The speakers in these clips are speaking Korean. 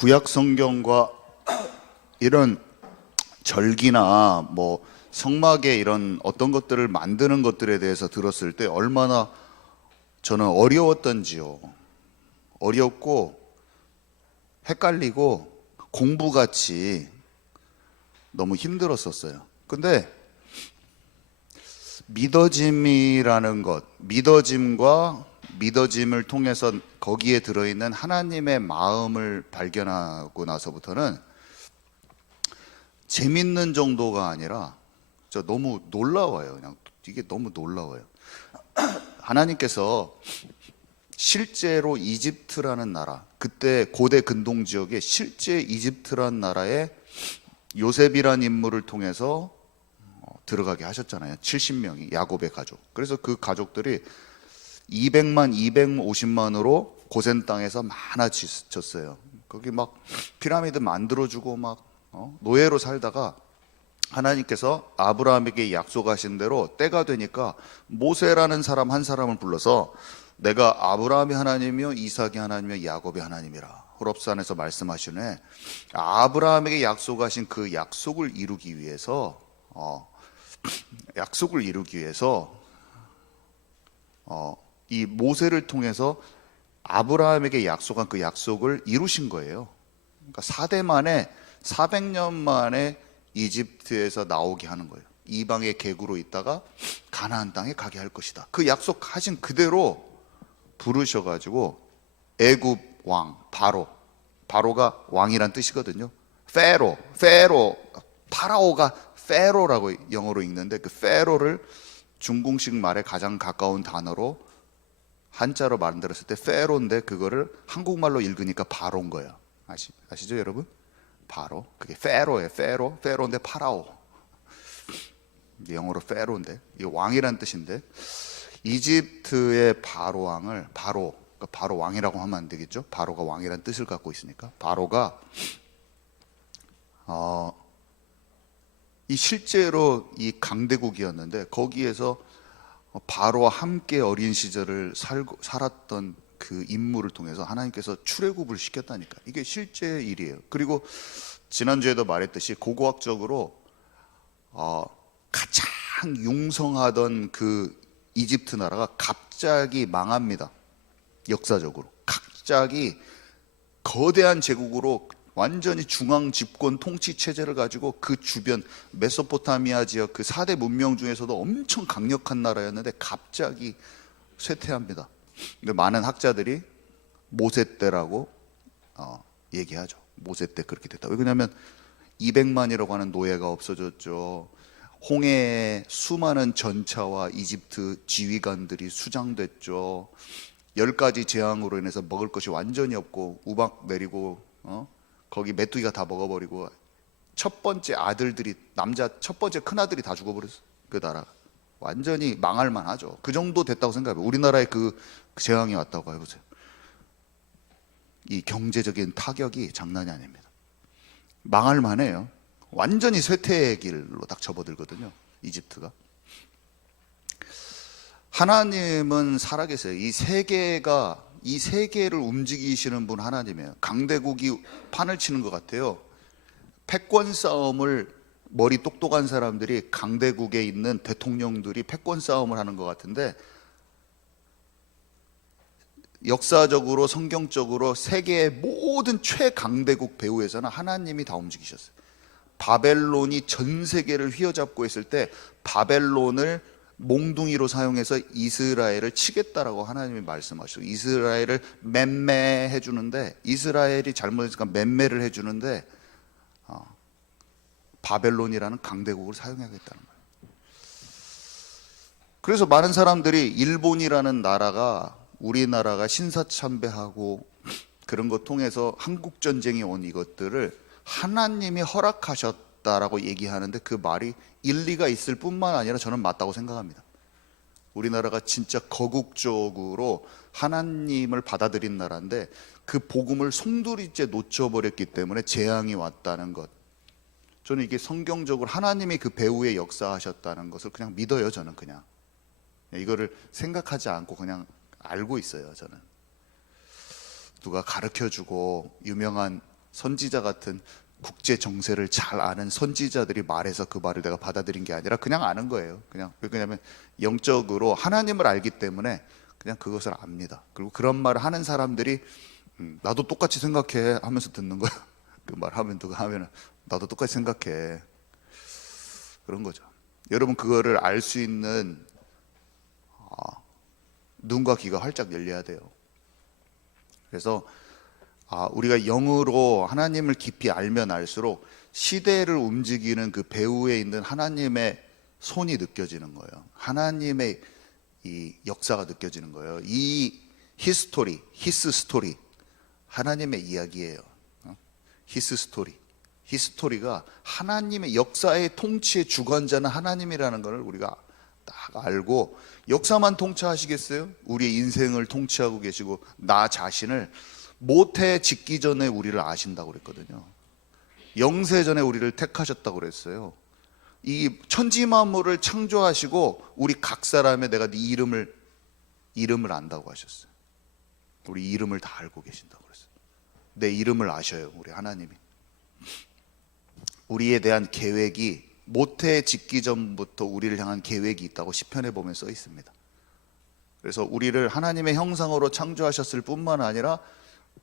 구약 성경과 이런 절기나 뭐 성막의 이런 어떤 것들을 만드는 것들에 대해서 들었을 때 얼마나 저는 어려웠던지요. 어렵고 헷갈리고 공부같이 너무 힘들었었어요. 근데 믿어짐이라는 것, 믿어짐과 믿어짐을 통해서 거기에 들어있는 하나님의 마음을 발견하고 나서부터는 재밌는 정도가 아니라 저 너무 놀라워요. 그냥 이게 너무 놀라워요. 하나님께서 실제로 이집트라는 나라, 그때 고대 근동 지역에 실제 이집트라는 나라에 요셉이라는 인물을 통해서 들어가게 하셨잖아요. 70명이 야곱의 가족. 그래서 그 가족들이 200만, 250만으로 고센 땅에서 많아졌어요. 거기 막 피라미드 만들어주고 막 노예로 살다가 하나님께서 아브라함에게 약속하신 대로 때가 되니까 모세라는 사람 한 사람을 불러서 내가 아브라함의 하나님이요 이삭의 하나님이요 야곱의 하나님이라 호렙산에서 말씀하시네. 아브라함에게 약속하신 그 약속을 이루기 위해서 이 모세를 통해서 아브라함에게 약속한 그 약속을 이루신 거예요. 그러니까 4대 만에 400년 만에 이집트에서 나오게 하는 거예요. 이방의 계구로 있다가 가나안 땅에 가게 할 것이다. 그 약속하신 그대로 부르셔가지고 애굽 왕 바로가 왕이란 뜻이거든요. 파라오가 페로라고 영어로 읽는데 그 페로를 중공식 말에 가장 가까운 단어로 한자로 만들었을 때 페로인데 그거를 한국말로 읽으니까 바로인 거예요. 아시죠 여러분? 바로 그게 페로예요. 페로인데 파라오. 영어로 페로인데 이게 왕이란 뜻인데 이집트의 바로 왕을 그러니까 바로 왕이라고 하면 안 되겠죠? 바로가 왕이란 뜻을 갖고 있으니까 바로가 이 실제로 이 강대국이었는데 거기에서 바로와 함께 어린 시절을 살았던 그 인물을 통해서 하나님께서 출애굽을 시켰다니까. 이게 실제 일이에요. 그리고 지난주에도 말했듯이 고고학적으로 가장 융성하던 그 이집트 나라가 갑자기 망합니다. 역사적으로 갑자기 거대한 제국으로 완전히 중앙 집권 통치 체제를 가지고 그 주변 메소포타미아 지역 그 4대 문명 중에서도 엄청 강력한 나라였는데 갑자기 쇠퇴합니다. 근데 많은 학자들이 모세 때라고 얘기하죠. 모세 때 그렇게 됐다. 왜냐하면 200만이라고 하는 노예가 없어졌죠. 홍해에 수많은 전차와 이집트 지휘관들이 수장됐죠. 10가지 재앙으로 인해서 먹을 것이 완전히 없고 우박 내리고 거기 메뚜기가 다 먹어버리고 첫 번째 아들들이 첫 번째 큰아들이 다 죽어버렸어요. 그 나라가 완전히 망할 만하죠. 그 정도 됐다고 생각해요. 우리나라에 그 재앙이 왔다고 해보세요. 이 경제적인 타격이 장난이 아닙니다. 망할 만해요. 완전히 쇠퇴의 길로 딱 접어들거든요. 이집트가. 하나님은 살아계세요. 이 세계를 움직이시는 분 하나님이에요. 강대국이 판을 치는 것 같아요. 패권 싸움을 머리 똑똑한 사람들이 강대국에 있는 대통령들이 패권 싸움을 하는 것 같은데 역사적으로 성경적으로 세계의 모든 최강대국 배후에서는 하나님이 다 움직이셨어요. 바벨론이 전 세계를 휘어잡고 있을 때 바벨론을 몽둥이로 사용해서 이스라엘을 치겠다라고 하나님이 말씀하시고 이스라엘을 맴매해 주는데 이스라엘이 잘못했으니까 맴매를 해주는데 바벨론이라는 강대국을 사용하겠다는 거예요. 그래서 많은 사람들이 일본이라는 나라가 우리나라가 신사참배하고 그런 것 통해서 한국전쟁이 온 이것들을 하나님이 허락하셨다라고 얘기하는데 그 말이 일리가 있을 뿐만 아니라 저는 맞다고 생각합니다. 우리나라가 진짜 거국적으로 하나님을 받아들인 나라인데 그 복음을 송두리째 놓쳐버렸기 때문에 재앙이 왔다는 것, 저는 이게 성경적으로 하나님이 그 배후에 역사하셨다는 것을 그냥 믿어요. 저는 그냥 이거를 생각하지 않고 그냥 알고 있어요. 저는 누가 가르쳐주고 유명한 선지자 같은 국제 정세를 잘 아는 선지자들이 말해서 그 말을 내가 받아들인 게 아니라 그냥 아는 거예요. 그냥 왜냐하면 영적으로 하나님을 알기 때문에 그냥 그것을 압니다. 그리고 그런 말을 하는 사람들이 나도 똑같이 생각해 하면서 듣는 거예요. 그 말 하면 누가 하면은 나도 똑같이 생각해, 그런 거죠. 여러분, 그거를 알 수 있는 눈과 귀가 활짝 열려야 돼요. 그래서 우리가 영으로 하나님을 깊이 알면 알수록 시대를 움직이는 그 배후에 있는 하나님의 손이 느껴지는 거예요. 하나님의 이 역사가 느껴지는 거예요. 이 히스토리, 히스 스토리, 하나님의 이야기예요. 히스 스토리, 히스토리가 하나님의 역사의 통치의 주관자는 하나님이라는 것을 우리가 딱 알고, 역사만 통치하시겠어요? 우리의 인생을 통치하고 계시고 나 자신을 모태 짓기 전에 우리를 아신다고 그랬거든요. 영세 전에 우리를 택하셨다고 그랬어요. 이 천지 만물을 창조하시고 우리 각 사람의 내가 네 이름을 안다고 하셨어요. 우리 이름을 다 알고 계신다고 그랬어요. 내 이름을 아셔요, 우리 하나님이. 우리에 대한 계획이 모태 짓기 전부터 우리를 향한 계획이 있다고 시편에 보면 써 있습니다. 그래서 우리를 하나님의 형상으로 창조하셨을 뿐만 아니라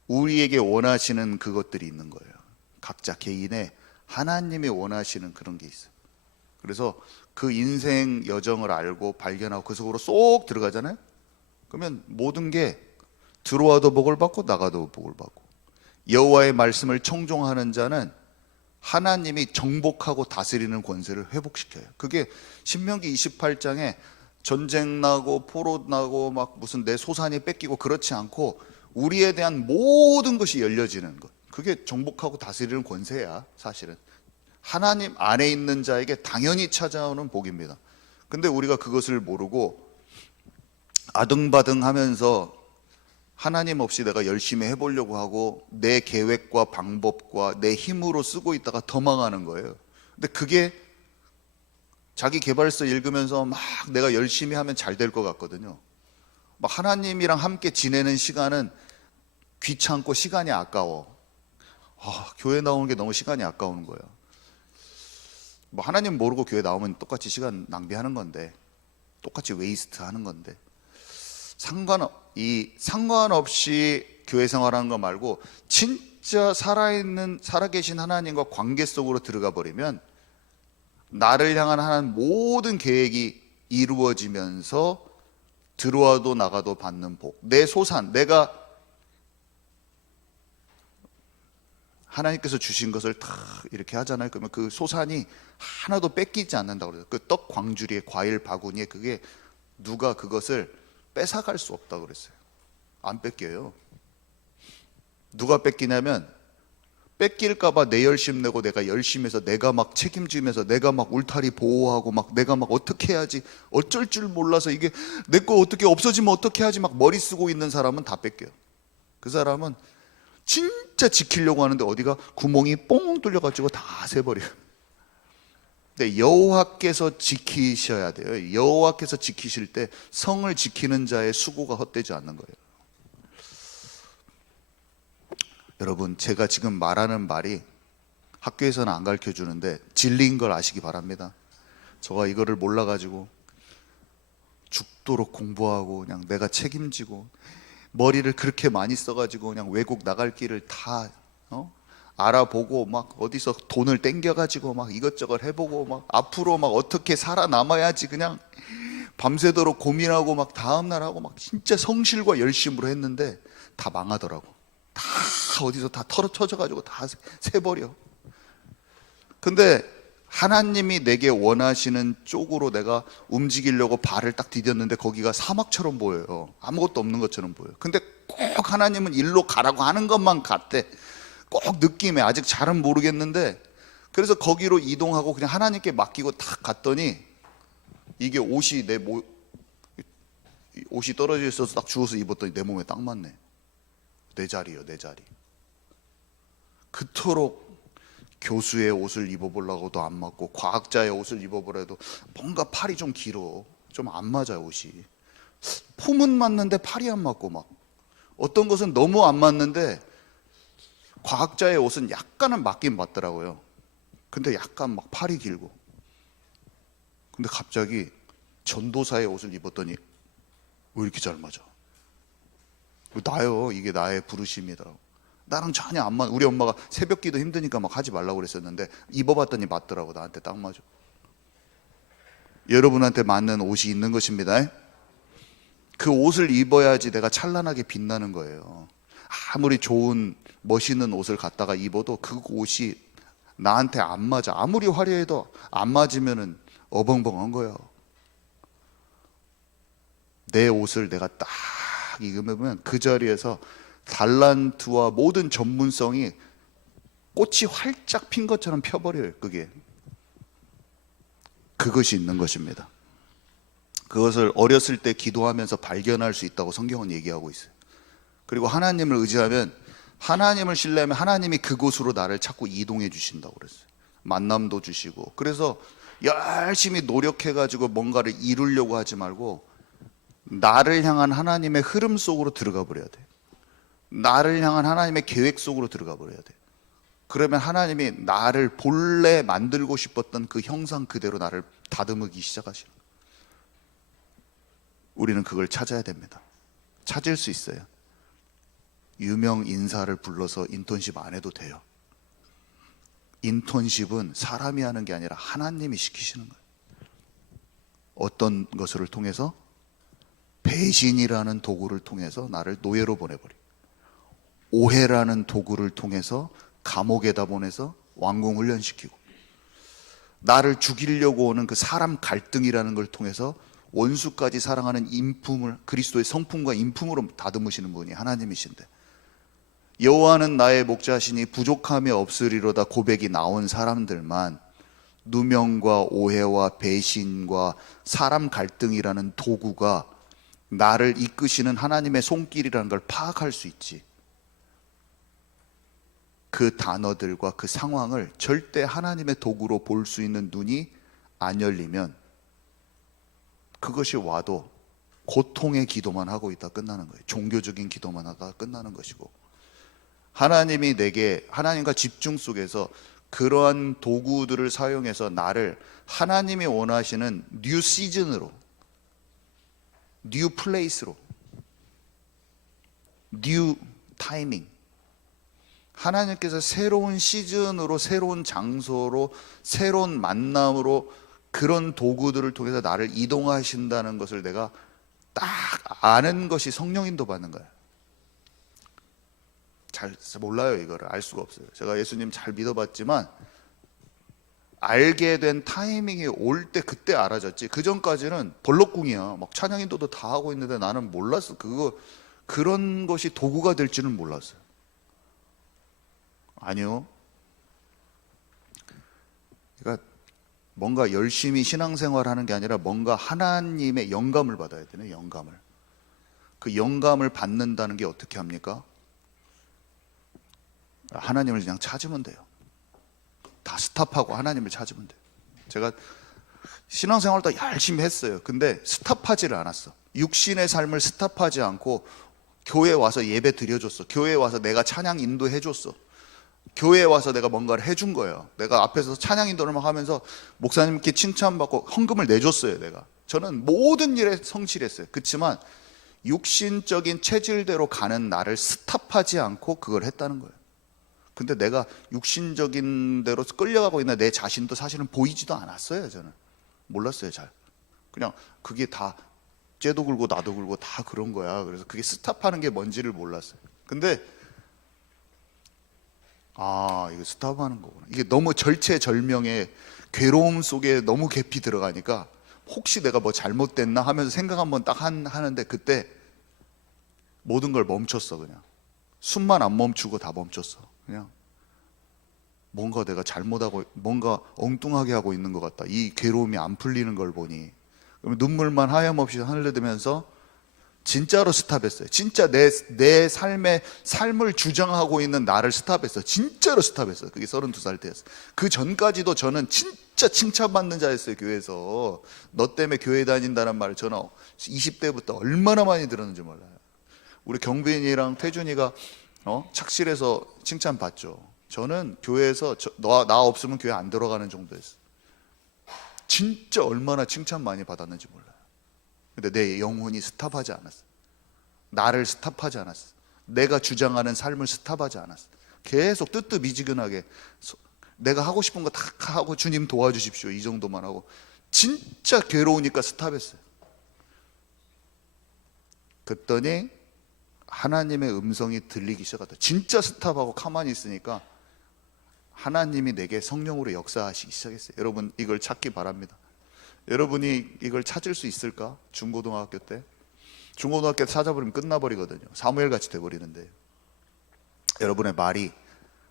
우리에게 원하시는 그것들이 있는 거예요. 각자 개인의 하나님이 원하시는 그런 게 있어요. 그래서 그 인생 여정을 알고 발견하고 그 속으로 쏙 들어가잖아요. 그러면 모든 게 들어와도 복을 받고 나가도 복을 받고, 여호와의 말씀을 청종하는 자는 하나님이 정복하고 다스리는 권세를 회복시켜요. 그게 신명기 28장에 전쟁 나고 포로 나고 막 무슨 내 소산이 뺏기고 그렇지 않고 우리에 대한 모든 것이 열려지는 것, 그게 정복하고 다스리는 권세야. 사실은 하나님 안에 있는 자에게 당연히 찾아오는 복입니다. 근데 우리가 그것을 모르고 아등바등 하면서 하나님 없이 내가 열심히 해보려고 하고 내 계획과 방법과 내 힘으로 쓰고 있다가 더 망하는 거예요. 근데 그게 자기 개발서 읽으면서 막 내가 열심히 하면 잘 될 것 같거든요. 막 하나님이랑 함께 지내는 시간은 귀찮고 시간이 아까워. 교회 나오는 게 너무 시간이 아까운 거예요. 뭐 하나님 모르고 교회 나오면 똑같이 시간 낭비하는 건데, 똑같이 웨이스트 하는 건데, 상관없이 교회 생활하는 거 말고 진짜 살아계신 하나님과 관계 속으로 들어가 버리면 나를 향한 하나님 모든 계획이 이루어지면서 들어와도 나가도 받는 복, 내 소산, 내가 하나님께서 주신 것을 다 이렇게 하잖아요. 그러면 그 소산이 하나도 뺏기지 않는다고 그래요. 그 떡 광주리에 과일 바구니에 그게 누가 그것을 뺏어갈 수 없다고 그랬어요. 안 뺏겨요. 누가 뺏기냐면 뺏길까봐 내 열심 내고 내가 열심히 해서 내가 막 책임지면서 내가 막 울타리 보호하고 막 내가 막 어떻게 해야지, 어쩔 줄 몰라서 이게 내 거 어떻게 없어지면 어떻게 하지 막 머리 쓰고 있는 사람은 다 뺏겨요. 그 사람은 진짜 지키려고 하는데 어디가 구멍이 뽕 뚫려가지고 다 새버려요. 근데 여호와께서 지키셔야 돼요. 여호와께서 지키실 때 성을 지키는 자의 수고가 헛되지 않는 거예요. 여러분, 제가 지금 말하는 말이 학교에서는 안 가르쳐 주는데 진리인 걸 아시기 바랍니다. 제가 이거를 몰라가지고 죽도록 공부하고 그냥 내가 책임지고 머리를 그렇게 많이 써가지고 그냥 외국 나갈 길을 다 알아보고 막 어디서 돈을 땡겨가지고 막 이것저것 해보고 막 앞으로 막 어떻게 살아남아야지 그냥 밤새도록 고민하고 막 다음날 하고 막 진짜 성실과 열심으로 했는데 다 망하더라고. 다 어디서 다 터져가지고 다 새버려. 근데 하나님이 내게 원하시는 쪽으로 내가 움직이려고 발을 딱 디뎠는데 거기가 사막처럼 보여요. 아무것도 없는 것처럼 보여요. 근데 꼭 하나님은 일로 가라고 하는 것만 같대. 꼭 느낌에, 아직 잘은 모르겠는데, 그래서 거기로 이동하고 그냥 하나님께 맡기고 딱 갔더니 이게 옷이 옷이 떨어져 있어서 딱 주워서 입었더니 내 몸에 딱 맞네. 내 자리요, 내 자리. 그토록 교수의 옷을 입어보려고도 안 맞고 과학자의 옷을 입어보려도 뭔가 팔이 좀 길어, 좀 안 맞아요. 옷이 폼은 맞는데 팔이 안 맞고 막 어떤 것은 너무 안 맞는데 과학자의 옷은 약간은 맞긴 맞더라고요. 근데 약간 막 팔이 길고. 근데 갑자기 전도사의 옷을 입었더니 왜 이렇게 잘 맞아? 나요. 이게 나의 부르심이다. 나랑 전혀 안 맞아. 우리 엄마가 새벽기도 힘드니까 막 하지 말라고 그랬었는데 입어봤더니 맞더라고. 나한테 딱 맞아. 여러분한테 맞는 옷이 있는 것입니다. 그 옷을 입어야지 내가 찬란하게 빛나는 거예요. 아무리 좋은 멋있는 옷을 갖다가 입어도 그 옷이 나한테 안 맞아. 아무리 화려해도 안 맞으면은 어벙벙한 거예요. 내 옷을 내가 딱 입으면 그 자리에서 달란트와 모든 전문성이 꽃이 활짝 핀 것처럼 펴버려요. 그것이 있는 것입니다. 그것을 어렸을 때 기도하면서 발견할 수 있다고 성경은 얘기하고 있어요. 그리고 하나님을 의지하면, 하나님을 신뢰하면 하나님이 그곳으로 나를 자꾸 이동해 주신다고 그랬어요. 만남도 주시고. 그래서 열심히 노력해가지고 뭔가를 이루려고 하지 말고 나를 향한 하나님의 흐름 속으로 들어가 버려야 돼. 나를 향한 하나님의 계획 속으로 들어가 버려야 돼. 그러면 하나님이 나를 본래 만들고 싶었던 그 형상 그대로 나를 다듬기 시작하시는 거예요. 우리는 그걸 찾아야 됩니다. 찾을 수 있어요. 유명 인사를 불러서 인턴십 안 해도 돼요. 인턴십은 사람이 하는 게 아니라 하나님이 시키시는 거예요. 어떤 것을 통해서? 배신이라는 도구를 통해서 나를 노예로 보내버리고, 오해라는 도구를 통해서 감옥에다 보내서 왕궁 훈련시키고, 나를 죽이려고 오는 그 사람 갈등이라는 걸 통해서 원수까지 사랑하는 인품을, 그리스도의 성품과 인품으로 다듬으시는 분이 하나님이신데, 여호와는 나의 목자시니 부족함이 없으리로다 고백이 나온 사람들만 누명과 오해와 배신과 사람 갈등이라는 도구가 나를 이끄시는 하나님의 손길이라는 걸 파악할 수 있지. 그 단어들과 그 상황을 절대 하나님의 도구로 볼 수 있는 눈이 안 열리면 그것이 와도 고통의 기도만 하고 있다 끝나는 거예요. 종교적인 기도만 하다 끝나는 것이고, 하나님이 내게, 하나님과 집중 속에서 그러한 도구들을 사용해서 나를 하나님이 원하시는 뉴 시즌으로, 뉴 플레이스로, 뉴 타이밍, 하나님께서 새로운 시즌으로, 새로운 장소로, 새로운 만남으로 그런 도구들을 통해서 나를 이동하신다는 것을 내가 딱 아는 것이 성령인도 받는 거예요. 잘 몰라요. 이거를 알 수가 없어요. 제가 예수님 잘 믿어봤지만 알게 된 타이밍이 올 때 그때 알아졌지, 그 전까지는 벌럭궁이야. 막 찬양 인도도 다 하고 있는데 나는 몰랐어. 그런 것이 도구가 될 줄은 몰랐어요. 아니요. 그러니까 뭔가 열심히 신앙생활하는 게 아니라 뭔가 하나님의 영감을 받아야 되네. 영감을. 그 영감을 받는다는 게 어떻게 합니까? 하나님을 그냥 찾으면 돼요. 다 스탑하고 하나님을 찾으면 돼요. 제가 신앙생활도 열심히 했어요. 근데 스탑하지를 않았어. 육신의 삶을 스탑하지 않고 교회에 와서 예배 드려줬어. 교회에 와서 내가 찬양 인도해줬어. 교회에 와서 내가 뭔가를 해준 거예요. 내가 앞에서 찬양 인도를 막 하면서 목사님께 칭찬받고 헌금을 내줬어요. 저는 모든 일에 성실했어요. 그렇지만 육신적인 체질대로 가는 나를 스탑하지 않고 그걸 했다는 거예요. 근데 내가 육신적인 대로 끌려가고 있는 내 자신도 사실은 보이지도 않았어요. 저는 몰랐어요. 잘. 그냥 그게 다 쟤도 굴고 나도 굴고 다 그런 거야. 그래서 그게 스탑하는 게 뭔지를 몰랐어요. 근데 이거 스탑하는 거구나. 이게 너무 절체절명의 괴로움 속에 너무 깊이 들어가니까 혹시 내가 뭐 잘못됐나 하면서 생각 한번 딱 하는데 그때 모든 걸 멈췄어. 그냥 숨만 안 멈추고 다 멈췄어. 그냥 뭔가 내가 잘못하고 뭔가 엉뚱하게 하고 있는 것 같다. 이 괴로움이 안 풀리는 걸 보니. 그러면 눈물만 하염없이 흘러들면서 진짜로 스탑했어요. 진짜 내 삶을 주장하고 있는 나를 스탑했어요. 진짜로 스탑했어요. 그게 32살 때였어요. 그 전까지도 저는 진짜 칭찬받는 자였어요. 교회에서. 너 때문에 교회 다닌다는 말을 저는 20대부터 얼마나 많이 들었는지 몰라요. 우리 경빈이랑 태준이가 착실해서 칭찬 받죠. 저는 교회에서 나 없으면 교회 안 들어가는 정도였어요. 진짜 얼마나 칭찬 많이 받았는지 몰라요. 근데 내 영혼이 스탑하지 않았어. 나를 스탑하지 않았어. 내가 주장하는 삶을 스탑하지 않았어. 계속 뜨뜻미지근하게 내가 하고 싶은 거 다 하고 주님 도와주십시오 이 정도만 하고 진짜 괴로우니까 스탑했어요. 그랬더니 하나님의 음성이 들리기 시작하다. 진짜 스탑하고 가만히 있으니까 하나님이 내게 성령으로 역사하시기 시작했어요. 여러분 이걸 찾기 바랍니다. 여러분이 이걸 찾을 수 있을까? 중고등학교 때 찾아버리면 끝나버리거든요. 사무엘같이 돼버리는데 여러분의 말이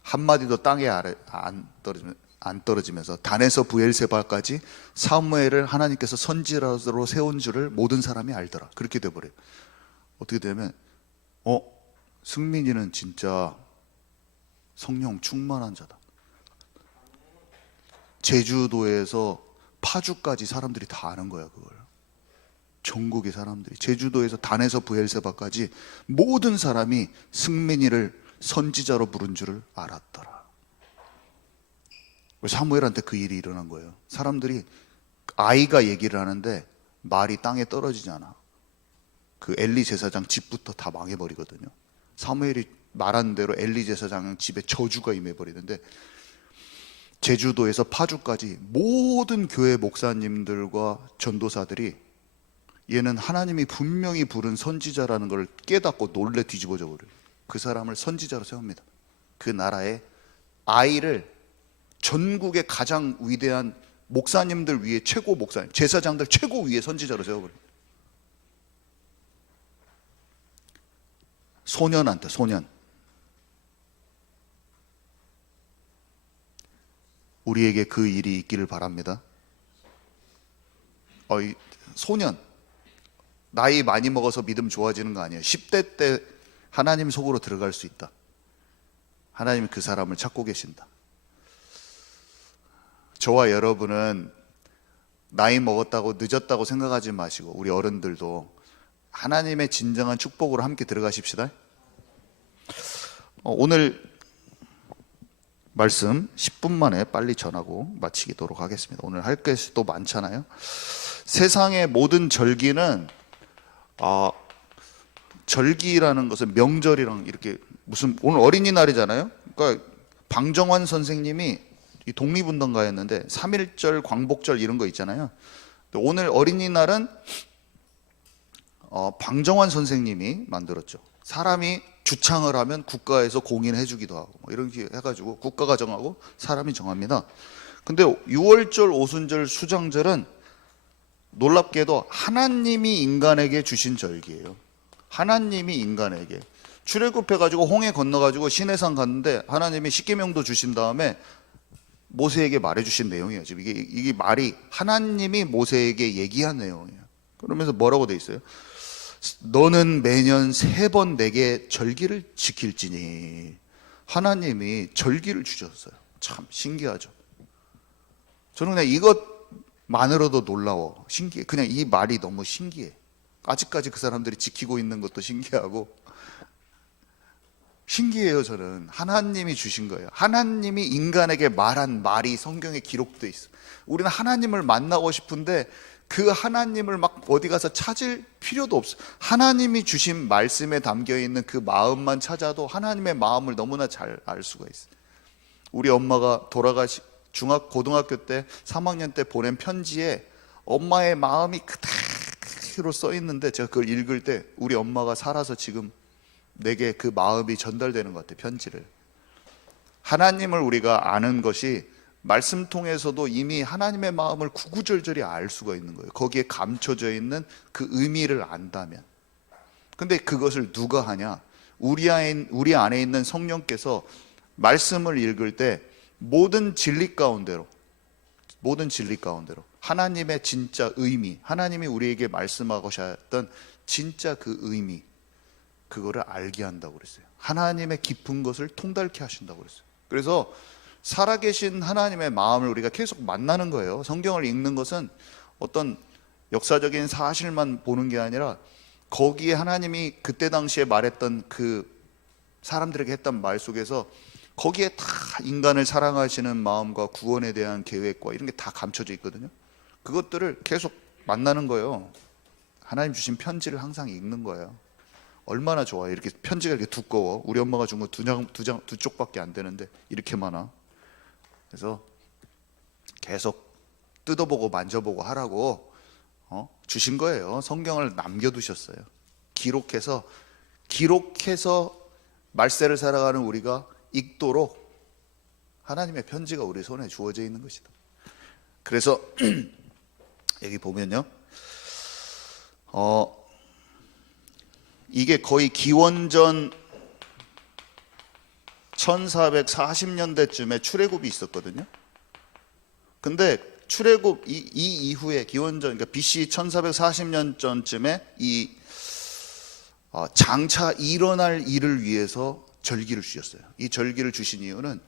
한마디도 땅에 안 떨어지면서 단에서 부엘세바까지 사무엘을 하나님께서 선지자로 세운 줄을 모든 사람이 알더라. 그렇게 돼버려요. 어떻게 되면 승민이는 진짜 성령 충만한 자다. 제주도에서 파주까지 사람들이 다 아는 거야. 그걸 전국의 사람들이 제주도에서 단에서 부엘세바까지 모든 사람이 승민이를 선지자로 부른 줄을 알았더라. 사무엘한테 그 일이 일어난 거예요. 사람들이 아이가 얘기를 하는데 말이 땅에 떨어지지 않아. 그 엘리 제사장 집부터 다 망해버리거든요. 사무엘이 말한 대로 엘리 제사장 집에 저주가 임해버리는데 제주도에서 파주까지 모든 교회 목사님들과 전도사들이 얘는 하나님이 분명히 부른 선지자라는 걸 깨닫고 놀래 뒤집어져 버려요. 그 사람을 선지자로 세웁니다. 그 나라의 아이를 전국의 가장 위대한 목사님들 위에 최고 목사님, 제사장들 최고 위에 선지자로 세워버려요. 소년한테 소년. 우리에게 그 일이 있기를 바랍니다. 소년 나이 많이 먹어서 믿음 좋아지는 거 아니에요. 10대 때 하나님 속으로 들어갈 수 있다. 하나님이 그 사람을 찾고 계신다. 저와 여러분은 나이 먹었다고 늦었다고 생각하지 마시고 우리 어른들도 하나님의 진정한 축복으로 함께 들어가십시다. 오늘 말씀 10분 만에 빨리 전하고 마치도록 하겠습니다. 오늘 할 것이 또 많잖아요. 세상의 모든 절기는 절기라는 것은 명절이랑 이렇게 무슨 오늘 어린이날이잖아요. 그러니까 방정환 선생님이 이 독립운동가였는데 3.1절 광복절 이런 거 있잖아요. 오늘 어린이날은 방정환 선생님이 만들었죠. 사람이 주창을 하면 국가에서 공인해 주기도 하고 이렇게 해가지고 국가가 정하고 사람이 정합니다. 근데 6월절, 오순절, 수장절은 놀랍게도 하나님이 인간에게 주신 절기예요. 하나님이 인간에게 출애굽해가지고 홍해 건너가지고 시내산 갔는데 하나님이 십계명도 주신 다음에 모세에게 말해주신 내용이에요. 지금 이게 말이 하나님이 모세에게 얘기한 내용이에요. 그러면서 뭐라고 돼 있어요? 너는 매년 3번 내게 절기를 지킬지니. 하나님이 절기를 주셨어요. 참 신기하죠. 저는 그냥 이것만으로도 놀라워. 신기해. 그냥 이 말이 너무 신기해. 아직까지 그 사람들이 지키고 있는 것도 신기하고 신기해요. 저는 하나님이 주신 거예요. 하나님이 인간에게 말한 말이 성경에 기록돼 있어. 우리는 하나님을 만나고 싶은데 그 하나님을 막 어디 가서 찾을 필요도 없어. 하나님이 주신 말씀에 담겨 있는 그 마음만 찾아도 하나님의 마음을 너무나 잘 알 수가 있어. 우리 엄마가 고등학교 때 3학년 때 보낸 편지에 엄마의 마음이 그대로 써 있는데 제가 그걸 읽을 때 우리 엄마가 살아서 지금 내게 그 마음이 전달되는 것 같아요. 편지를. 하나님을 우리가 아는 것이 말씀 통해서도 이미 하나님의 마음을 구구절절히 알 수가 있는 거예요. 거기에 감춰져 있는 그 의미를 안다면. 근데 그것을 누가 하냐? 우리 안에 있는 성령께서 말씀을 읽을 때 모든 진리 가운데로 하나님의 진짜 의미, 하나님이 우리에게 말씀하고셨던 진짜 그 의미, 그거를 알게 한다고 그랬어요. 하나님의 깊은 것을 통달케 하신다고 그랬어요. 그래서 살아계신 하나님의 마음을 우리가 계속 만나는 거예요. 성경을 읽는 것은 어떤 역사적인 사실만 보는 게 아니라 거기에 하나님이 그때 당시에 말했던 그 사람들에게 했던 말 속에서 거기에 다 인간을 사랑하시는 마음과 구원에 대한 계획과 이런 게 다 감춰져 있거든요. 그것들을 계속 만나는 거예요. 하나님 주신 편지를 항상 읽는 거예요. 얼마나 좋아요. 이렇게 편지가 이렇게 두꺼워. 우리 엄마가 준 거 두 쪽밖에 안 되는데 이렇게 많아. 그래서 계속 뜯어보고 만져보고 하라고 주신 거예요. 성경을 남겨두셨어요. 기록해서 말세를 살아가는 우리가 읽도록 하나님의 편지가 우리 손에 주어져 있는 것이다. 그래서 여기 보면요, 이게 거의 기원전 1440년대쯤에 출애굽이 있었거든요. 근데 출애굽 이 이후에 기원전, 그러니까 BC 1440년 전쯤에 이 장차 일어날 일을 위해서 절기를 주셨어요. 이 절기를 주신 이유는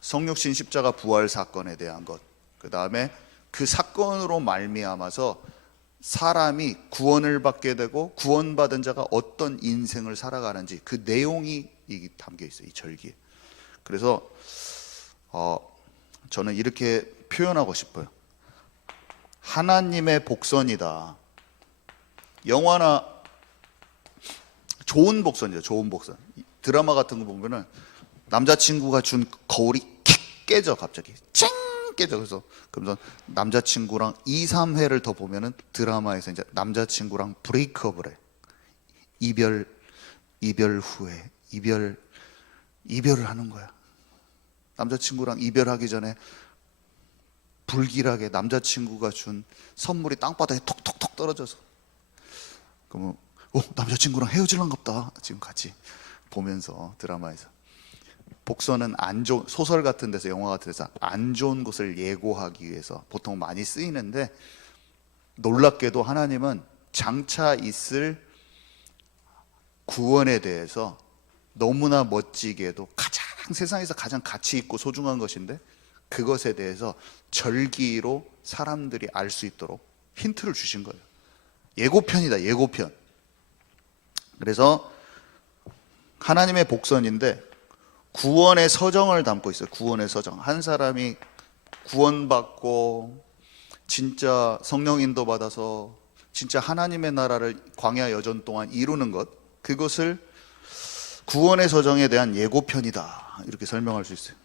성육신 십자가 부활 사건에 대한 것, 그 다음에 그 사건으로 말미암아서 사람이 구원을 받게 되고 구원받은 자가 어떤 인생을 살아가는지 그 내용이 담겨 있어요, 이 절기에. 그래서 저는 이렇게 표현하고 싶어요. 하나님의 복선이다. 영화나 좋은 복선이죠, 좋은 복선. 드라마 같은 거 보면은 남자친구가 준 거울이 킥 깨져, 갑자기 쨍 깨져. 그래서 남자친구랑 2, 3회를 더 보면은 드라마에서 이제 남자친구랑 브레이크업을 해. 이별 후에 이별을 하는 거야. 남자친구랑 이별하기 전에 불길하게 남자친구가 준 선물이 땅바닥에 톡톡톡 떨어져서, 그러면 남자친구랑 헤어질란갑다. 지금 같이 보면서 드라마에서. 복선은 안 좋은, 소설 같은 데서, 영화 같은 데서 안 좋은 것을 예고하기 위해서 보통 많이 쓰이는데, 놀랍게도 하나님은 장차 있을 구원에 대해서 너무나 멋지게도 세상에서 가장 가치 있고 소중한 것인데, 그것에 대해서 절기로 사람들이 알 수 있도록 힌트를 주신 거예요. 예고편이다, 예고편. 그래서 하나님의 복선인데 구원의 서정을 담고 있어요. 구원의 서정. 한 사람이 구원받고 진짜 성령 인도 받아서 진짜 하나님의 나라를 광야 여전 동안 이루는 것, 그것을 구원의 서정에 대한 예고편이다, 이렇게 설명할 수 있어요.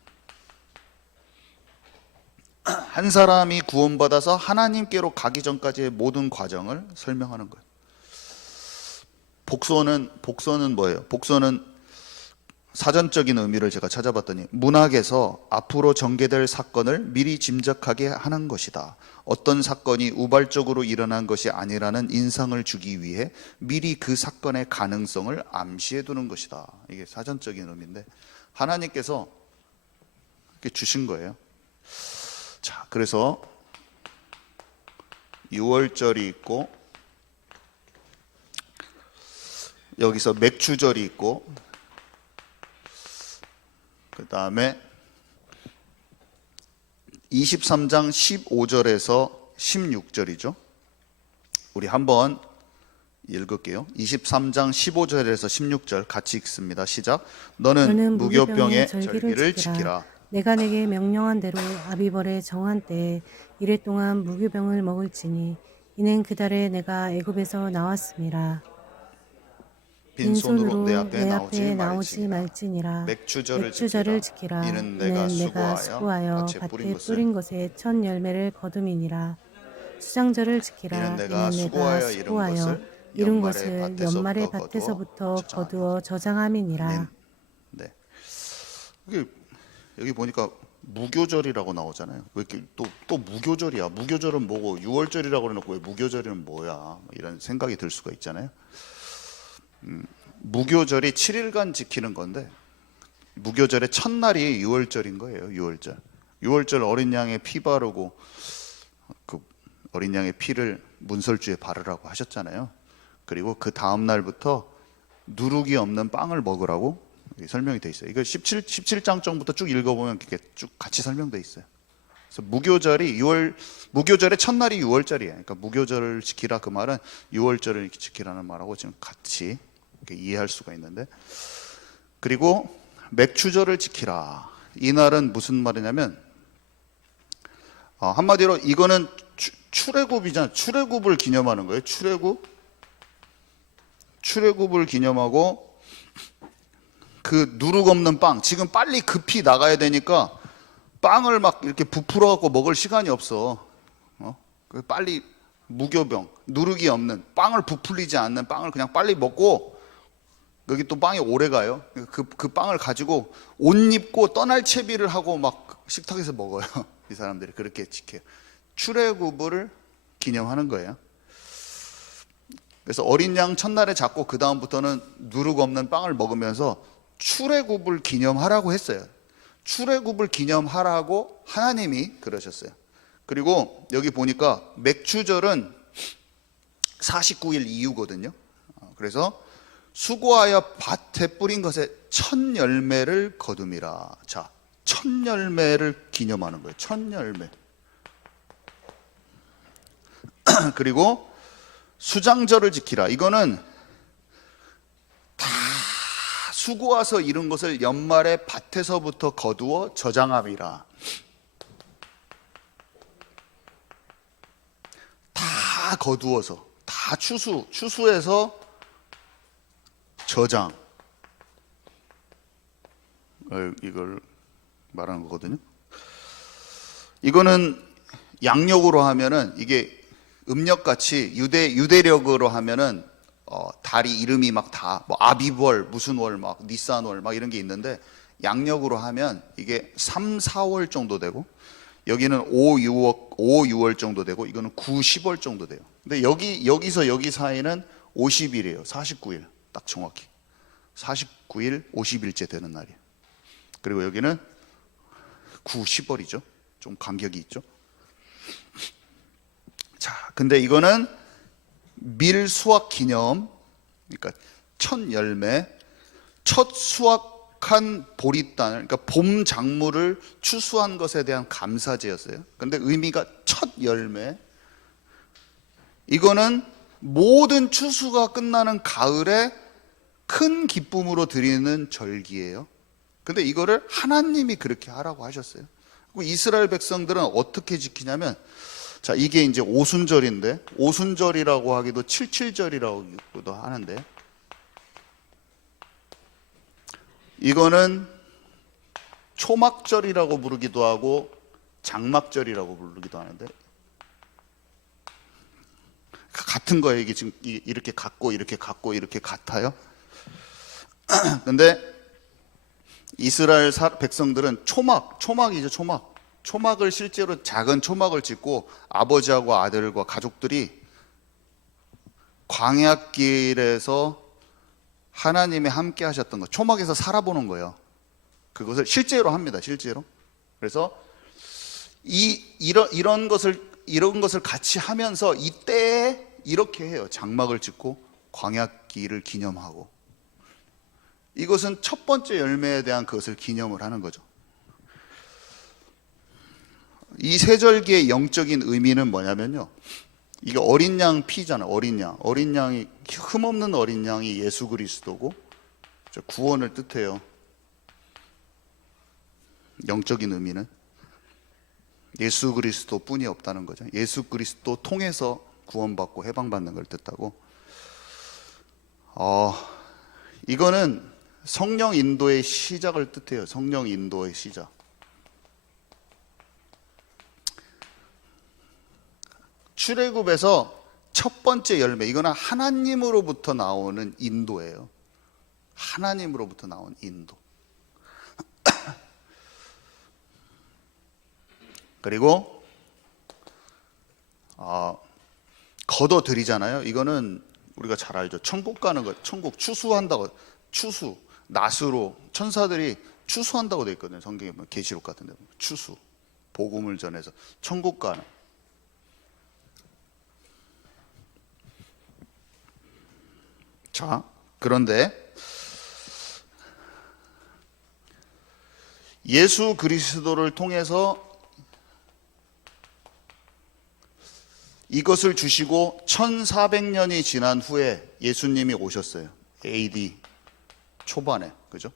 한 사람이 구원받아서 하나님께로 가기 전까지의 모든 과정을 설명하는 거예요. 복선은 뭐예요? 복선은 사전적인 의미를 제가 찾아봤더니 문학에서 앞으로 전개될 사건을 미리 짐작하게 하는 것이다. 어떤 사건이 우발적으로 일어난 것이 아니라는 인상을 주기 위해 미리 그 사건의 가능성을 암시해 두는 것이다. 이게 사전적인 의미인데 하나님께서 이렇게 주신 거예요. 자, 그래서 6월절이 있고, 여기서 맥추절이 있고, 그 다음에 23장 15절에서 16절이죠. 우리 한번 읽을게요. 23장 15절에서 16절 같이 읽습니다. 시작. 너는 무교병의 절기를 지키라. 내가 내게 명령한 대로 아비벌의 정한 때에 이래 동안 무교병을 먹을지니 이는 그 달에 내가 애굽에서 나왔음이라. 빈손으로 내 앞에 나오지 말지니라. 맥추절을 지키라. 이는 내가 수고하여 밭에 뿌린 것에 첫 열매를 거둠이니라. 수장절을 지키라. 이는 내가 수고하여 이룬 것을 연말의 밭에서부터 거두어 저장함이니라. 네. 여기 보니까 무교절이라고 나오잖아요. 왜 이렇게 또 무교절이야? 무교절은 뭐고 6월절이라고 해놓고 왜 무교절이는 뭐야? 이런 생각이 들 수가 있잖아요. 무교절이 7일간 지키는 건데 무교절의 첫날이 6월절인 거예요. 6월절 어린 양의 피 바르고 그 어린 양의 피를 문설주에 바르라고 하셨잖아요. 그리고 그 다음 날부터 누룩이 없는 빵을 먹으라고 설명이 돼 있어요. 이거 17장 정부터 쭉 읽어보면 이렇게 쭉 같이 설명돼 있어요. 그래서 무교절의 첫날이 6월절이에요. 그러니까 무교절을 지키라, 그 말은 6월절을 지키라는 말하고 지금 같이 이렇게 이해할 수가 있는데, 그리고 맥추절을 지키라. 이날은 무슨 말이냐면 한마디로 이거는 출애굽이잖아. 출애굽을 기념하는 거예요. 출애굽을 기념하고, 그 누룩 없는 빵, 지금 빨리 급히 나가야 되니까 빵을 막 이렇게 부풀어 갖고 먹을 시간이 없어. 빨리 무교병, 누룩이 없는 빵을, 부풀리지 않는 빵을 그냥 빨리 먹고, 여기 또 빵이 오래 가요. 그 빵을 가지고 옷 입고 떠날 채비를 하고 막 식탁에서 먹어요. 이 사람들이 그렇게 지켜요. 출애굽을 기념하는 거예요. 그래서 어린 양 첫날에 잡고 그 다음부터는 누룩 없는 빵을 먹으면서 출애굽을 기념하라고 했어요. 출애굽을 기념하라고 하나님이 그러셨어요. 그리고 여기 보니까 맥추절은 49일 이후거든요. 그래서 수고하여 밭에 뿌린 것에 첫 열매를 거둠이라. 자, 첫 열매를 기념하는 거예요. 첫 열매. 그리고 수장절을 지키라. 이거는 다 수고해서 이룬 것을 연말에 밭에서부터 거두어 저장함이라. 다 거두어서, 다 추수해서 저장. 이걸 말하는 거거든요. 이거는 양력으로 하면은, 이게 음력같이 유대력으로 하면은 달이 이름이 막 다 뭐 아비월, 무슨 월, 막 니산월 막 이런 게 있는데, 양력으로 하면 이게 3, 4월 정도 되고, 여기는 5, 6월 정도 되고, 이거는 9, 10월 정도 돼요. 근데 여기서 여기 사이는 50일이에요. 49일. 딱 정확히 49일 50일째 되는 날이에요. 그리고 여기는 9, 10월이죠. 좀 간격이 있죠. 자, 근데 이거는 밀수확 기념, 그러니까 첫 열매, 첫 수확한 보리단을, 그러니까 봄 작물을 추수한 것에 대한 감사제였어요. 근데 의미가 첫 열매. 이거는 모든 추수가 끝나는 가을에 큰 기쁨으로 드리는 절기예요. 근데 이거를 하나님이 그렇게 하라고 하셨어요. 이스라엘 백성들은 어떻게 지키냐면, 자, 이게 이제 오순절인데, 오순절이라고 하기도 칠칠절이라고도 하는데, 이거는 초막절이라고 부르기도 하고 장막절이라고 부르기도 하는데, 같은 거예요. 이게 지금 이렇게 같고 이렇게 같고 이렇게 같아요. 근데 이스라엘 백성들은 초막이죠. 초막을 실제로 작은 초막을 짓고 아버지하고 아들과 가족들이 광야길에서 하나님이 함께 하셨던 거, 초막에서 살아보는 거예요. 그것을 실제로 합니다. 실제로. 그래서 이런 것을 같이 하면서 이때에 이렇게 해요. 장막을 짓고 광야길을 기념하고. 이것은 첫 번째 열매에 대한 그것을 기념을 하는 거죠. 이 세절기의 영적인 의미는 뭐냐면요, 이게 어린 양 피잖아요. 어린 양이, 흠없는 어린 양이 예수 그리스도고 구원을 뜻해요. 영적인 의미는 예수 그리스도 뿐이 없다는 거죠. 예수 그리스도 통해서 구원받고 해방받는 걸 뜻하고, 이거는 성령 인도의 시작을 뜻해요. 성령 인도의 시작. 출애굽에서 첫 번째 열매, 이거는 하나님으로부터 나오는 인도예요. 하나님으로부터 나온 인도. 그리고 걷어들이잖아요. 이거는 우리가 잘 알죠. 천국 가는 거, 천국 추수한다고, 추수, 낫으로 천사들이 추수한다고 되어 있거든요. 성경에 보면, 계시록 같은 데 보면 추수, 복음을 전해서 천국 가는. 자, 그런데 예수 그리스도를 통해서 이것을 주시고 1400년이 지난 후에 예수님이 오셨어요. AD 초반에, 그죠?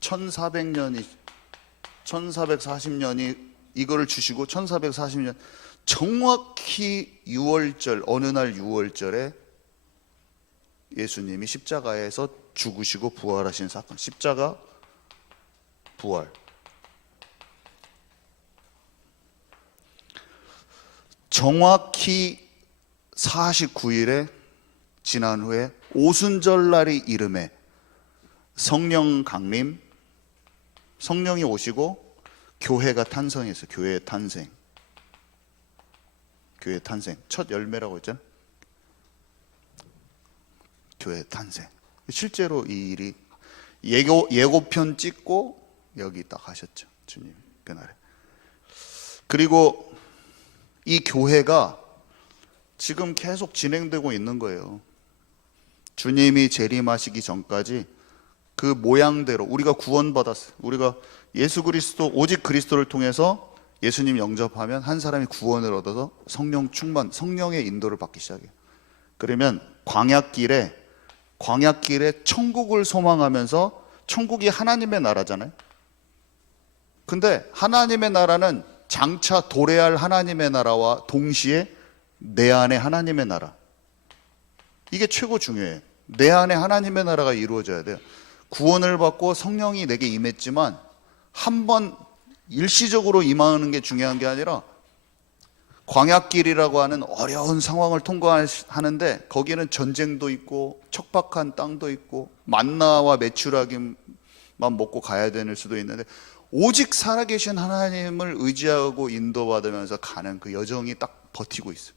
1440년이 이거를 주시고 1440년 정확히 6월절, 어느 날 6월절에 예수님이 십자가에서 죽으시고 부활하신 사건, 십자가 부활. 정확히 49일에 지난 후에 오순절날이 이름에 성령 강림, 성령이 오시고 교회가 탄생했어요. 교회의 탄생. 교회의 탄생. 첫 열매라고 했잖아요. 교회의 탄생. 실제로 이 일이 예고편 찍고 여기 딱 하셨죠. 주님 그날에. 그리고 이 교회가 지금 계속 진행되고 있는 거예요. 주님이 재림하시기 전까지 그 모양대로 우리가 구원받았어요. 우리가 예수 그리스도, 오직 그리스도를 통해서 예수님 영접하면 한 사람이 구원을 얻어서 성령 충만, 성령의 인도를 받기 시작해요. 그러면 광야길에 천국을 소망하면서, 천국이 하나님의 나라잖아요. 근데 하나님의 나라는 장차 도래할 하나님의 나라와 동시에 내 안에 하나님의 나라, 이게 최고 중요해요. 내 안에 하나님의 나라가 이루어져야 돼요. 구원을 받고 성령이 내게 임했지만 한번 일시적으로 임하는 게 중요한 게 아니라 광야길이라고 하는 어려운 상황을 통과하는데 거기는 전쟁도 있고 척박한 땅도 있고 만나와 메추라기만 먹고 가야 되는 수도 있는데 오직 살아계신 하나님을 의지하고 인도받으면서 가는 그 여정이 딱 버티고 있어요.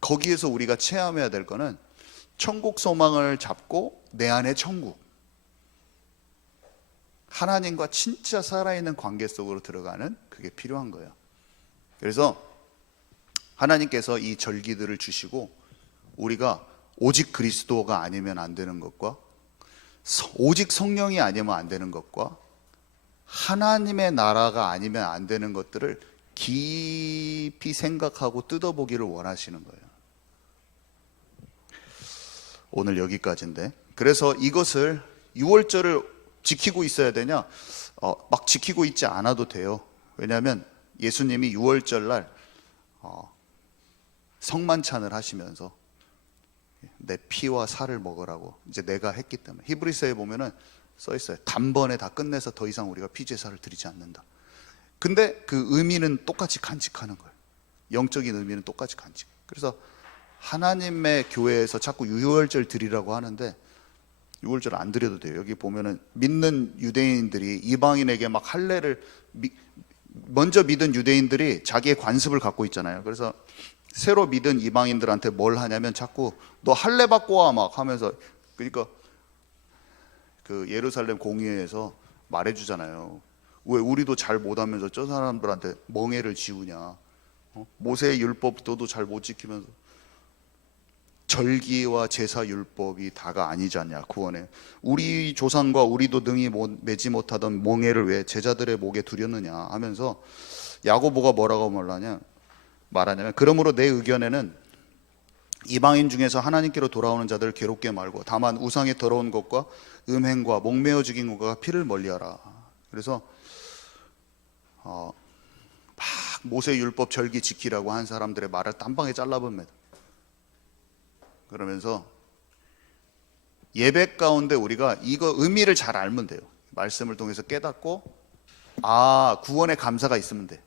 거기에서 우리가 체험해야 될 거는 천국 소망을 잡고 내 안에 천국, 하나님과 진짜 살아있는 관계 속으로 들어가는, 그게 필요한 거예요. 그래서 하나님께서 이 절기들을 주시고 우리가 오직 그리스도가 아니면 안 되는 것과 오직 성령이 아니면 안 되는 것과 하나님의 나라가 아니면 안 되는 것들을 깊이 생각하고 뜯어보기를 원하시는 거예요. 오늘 여기까지인데, 그래서 이것을 6월절을 지키고 있어야 되냐? 막 지키고 있지 않아도 돼요. 왜냐하면 예수님이 6월절날 성만찬을 하시면서 내 피와 살을 먹으라고 이제 내가 했기 때문에, 히브리서에 보면은 써 있어요. 단번에 다 끝내서 더 이상 우리가 피제사를 드리지 않는다. 근데 그 의미는 똑같이 간직하는 거예요. 영적인 의미는 똑같이 간직. 그래서 하나님의 교회에서 자꾸 6월절 드리라고 하는데 6월절 안 드려도 돼요. 여기 보면은 믿는 유대인들이 이방인에게 막 할례를, 먼저 믿은 유대인들이 자기의 관습을 갖고 있잖아요. 그래서 새로 믿은 이방인들한테 뭘 하냐면 자꾸 너 할례 받고 와 막 하면서, 그러니까 그 예루살렘 공의회에서 말해주잖아요. 왜 우리도 잘 못하면서 저 사람들한테 멍해를 지우냐? 모세의 율법도 잘 못 지키면서 절기와 제사 율법이 다가 아니지 않냐 구원에. 우리 조상과 우리도 능히 매지 못하던 멍해를 왜 제자들의 목에 두렸느냐 하면서 야고보가 뭐라고 말하냐면 그러므로 내 의견에는 이방인 중에서 하나님께로 돌아오는 자들을 괴롭게 말고 다만 우상의 더러운 것과 음행과 목매어 죽인 것과 피를 멀리하라. 그래서 막 모세 율법 절기 지키라고 한 사람들의 말을 한 방에 잘라봅니다. 그러면서 예배 가운데 우리가 이거 의미를 잘 알면 돼요. 말씀을 통해서 깨닫고 구원의 감사가 있으면 돼.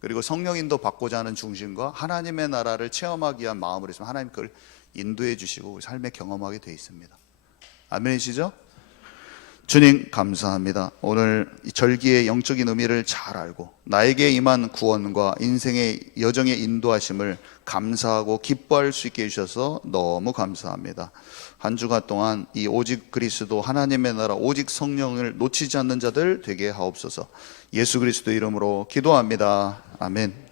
그리고 성령인도 받고자 하는 중심과 하나님의 나라를 체험하기 위한 마음으로 있으면 하나님 그걸 인도해 주시고 삶에 경험하게 돼 있습니다. 아멘이시죠? 주님 감사합니다. 오늘 이 절기의 영적인 의미를 잘 알고 나에게 임한 구원과 인생의 여정의 인도하심을 감사하고 기뻐할 수 있게 해주셔서 너무 감사합니다. 한 주간 동안 이 오직 그리스도 하나님의 나라 오직 성령을 놓치지 않는 자들 되게 하옵소서. 예수 그리스도 이름으로 기도합니다. 아멘.